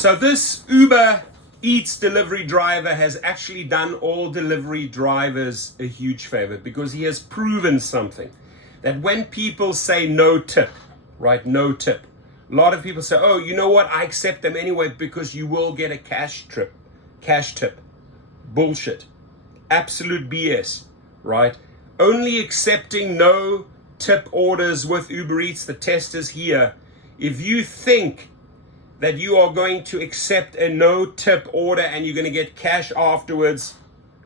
So this Uber Eats delivery driver has actually done all delivery drivers a huge favor, because he has proven something, that when people say no tip, right, no tip, a lot of people say, oh, you know what, I accept them anyway because you will get a cash tip. Bullshit. Absolute BS, right? Only accepting no tip orders with Uber Eats, the test is here. If you think that you are going to accept a no tip order and you're going to get cash afterwards,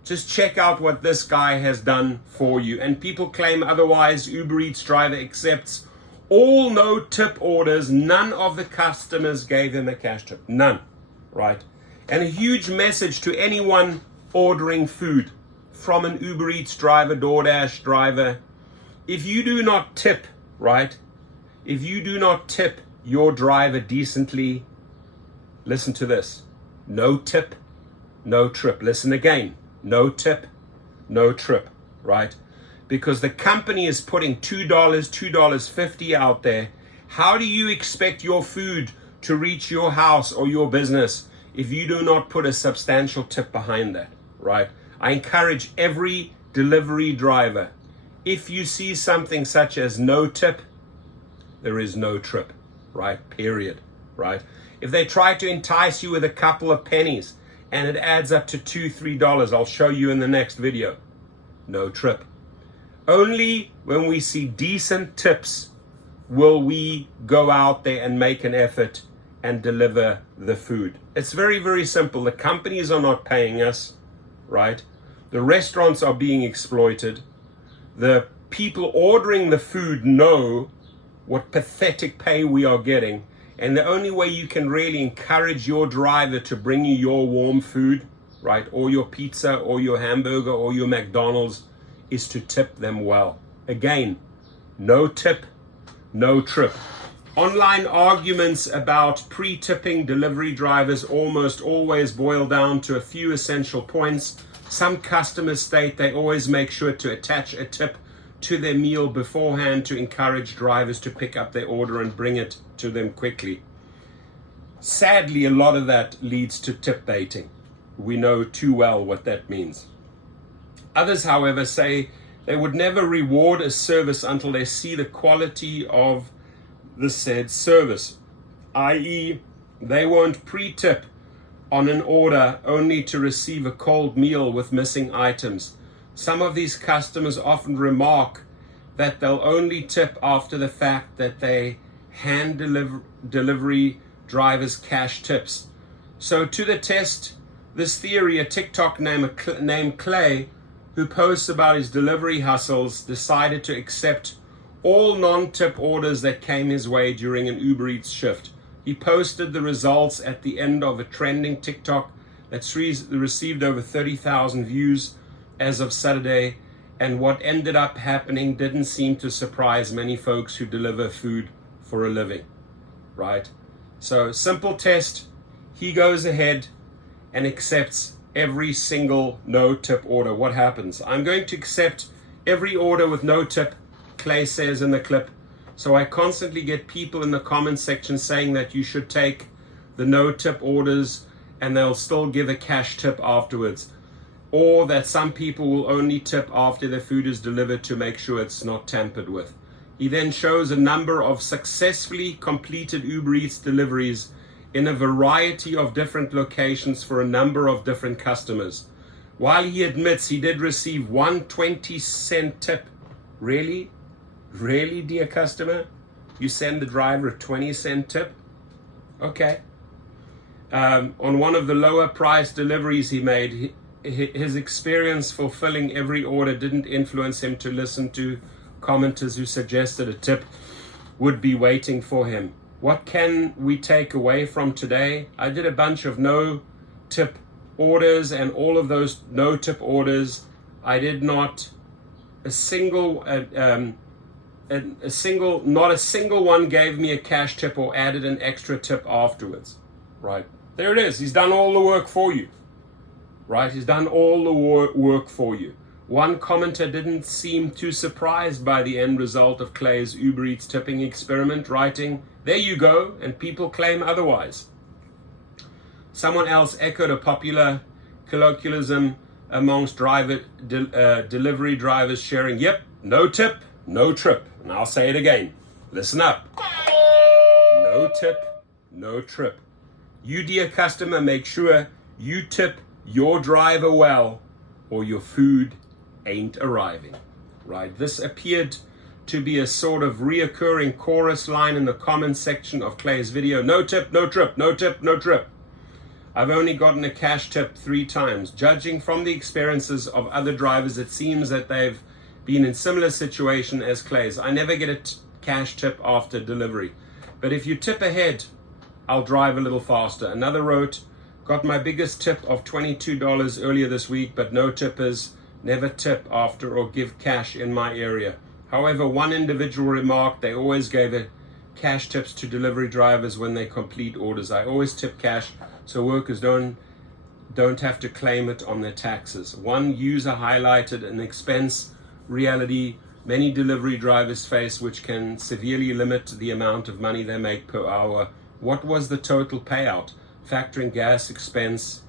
just check out what this guy has done for you. And people claim otherwise. Uber Eats driver accepts all no tip orders. None of the customers gave him a cash tip. None, right? And a huge message to anyone ordering food from an Uber Eats driver, DoorDash driver. If you do not tip, right? If you do not tip your driver decently, listen to this. No tip, no trip. Listen again. No tip, no trip, right? Because the company is putting $2, $2.50 out there. How do you expect your food to reach your house or your business if you do not put a substantial tip behind that, right? I encourage every delivery driver, if you see something such as no tip, there is no trip, right? Period, right? If they try to entice you with a couple of pennies and it adds up to $2, $3, I'll show you in the next video, no trip. Only when we see decent tips will we go out there and make an effort and deliver the food. It's very, very simple. The companies are not paying us, right? The restaurants are being exploited. The people ordering the food know what pathetic pay we are getting. And the only way you can really encourage your driver to bring you your warm food, right, or your pizza or your hamburger or your McDonald's, is to tip them well. Again, no tip, no trip. Online arguments about pre-tipping delivery drivers almost always boil down to a few essential points. Some customers state they always make sure to attach a tip to their meal beforehand to encourage drivers to pick up their order and bring it to them quickly. Sadly, a lot of that leads to tip baiting. We know too well what that means. Others, however, say they would never reward a service until they see the quality of the said service, i.e., they won't pre-tip on an order only to receive a cold meal with missing items. Some of these customers often remark that they'll only tip after the fact that they hand delivery drivers cash tips. So to the test this theory, a TikTok named Clay, who posts about his delivery hustles, decided to accept all non-tip orders that came his way during an Uber Eats shift. He posted the results at the end of a trending TikTok that's received over 30,000 views as of Saturday, and what ended up happening didn't seem to surprise many folks who deliver food for a living, right? So simple test, he goes ahead and accepts every single no tip order. What happens? I'm going to accept every order with no tip, Clay says in the clip. So I constantly get people in the comment section saying that you should take the no tip orders and they'll still give a cash tip afterwards. Or that some people will only tip after the food is delivered to make sure it's not tampered with. He then shows a number of successfully completed Uber Eats deliveries in a variety of different locations for a number of different customers. While he admits he did receive one 20-cent tip. Really? Really, dear customer? You send the driver a 20-cent tip? Okay. On one of the lower price deliveries he made, his experience fulfilling every order didn't influence him to listen to commenters who suggested a tip would be waiting for him. What can we take away from today? I did a bunch of no tip orders, and all of those no tip orders, I did not not a single one gave me a cash tip or added an extra tip afterwards. Right, there it is. He's done all the work for you. Right, he's done all the work for you. One commenter didn't seem too surprised by the end result of Clay's Uber Eats tipping experiment, writing, "There you go," and people claim otherwise. Someone else echoed a popular colloquialism amongst delivery drivers sharing, yep, no tip, no trip. And I'll say it again. Listen up. No tip, no trip. You, dear customer, make sure you tip your driver well or your food ain't arriving. Right? This appeared to be a sort of reoccurring chorus line in the comment section of Clay's video. No tip, no trip, no tip, no trip. I've only gotten a cash tip 3 times. Judging from the experiences of other drivers, it seems that they've been in similar situation as Clay's. I never get a cash tip after delivery. But if you tip ahead, I'll drive a little faster. Another wrote, got my biggest tip of $22 earlier this week, but no tippers never tip after or give cash in my area. However, one individual remarked they always gave cash tips to delivery drivers when they complete orders. I always tip cash so workers don't have to claim it on their taxes. One user highlighted an expense reality many delivery drivers face, which can severely limit the amount of money they make per hour. What was the total payout? Factoring gas expense,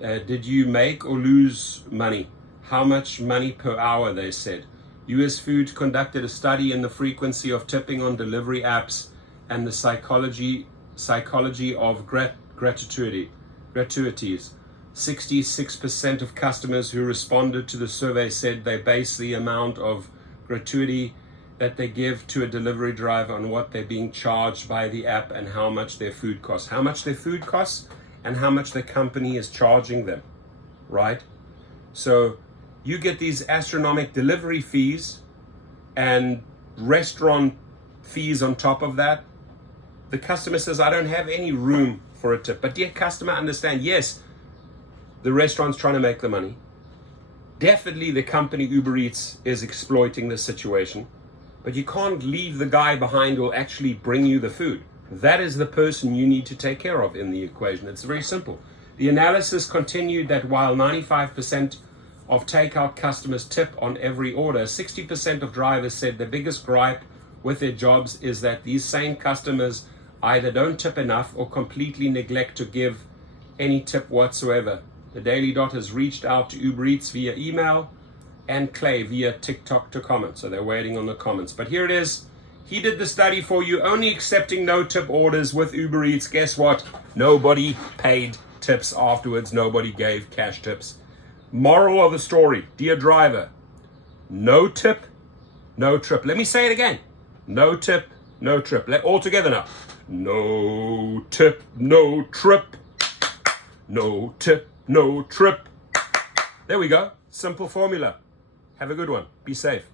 did you make or lose money? How much money per hour, they said. US Food conducted a study in the frequency of tipping on delivery apps and the psychology of gratuities. 66% of customers who responded to the survey said they base the amount of gratuity that they give to a delivery driver on what they're being charged by the app and how much their food costs. How much their food costs and how much the company is charging them, right? So you get these astronomical delivery fees and restaurant fees on top of that. The customer says, I don't have any room for a tip. But dear customer, understand, yes, the restaurant's trying to make the money. Definitely the company Uber Eats is exploiting this situation. But you can't leave the guy behind who will actually bring you the food. That is the person you need to take care of in the equation. It's very simple. The analysis continued that while 95% of takeout customers tip on every order, 60% of drivers said the biggest gripe with their jobs is that these same customers either don't tip enough or completely neglect to give any tip whatsoever. The Daily Dot has reached out to Uber Eats via email and Clay via TikTok to comment. So they're waiting on the comments. But here it is. He did the study for you, only accepting no tip orders with Uber Eats. Guess what? Nobody paid tips afterwards. Nobody gave cash tips. Moral of the story, dear driver, no tip, no trip. Let me say it again. No tip, no trip. All together now. No tip, no trip. No tip, no trip. There we go. Simple formula. Have a good one. Be safe.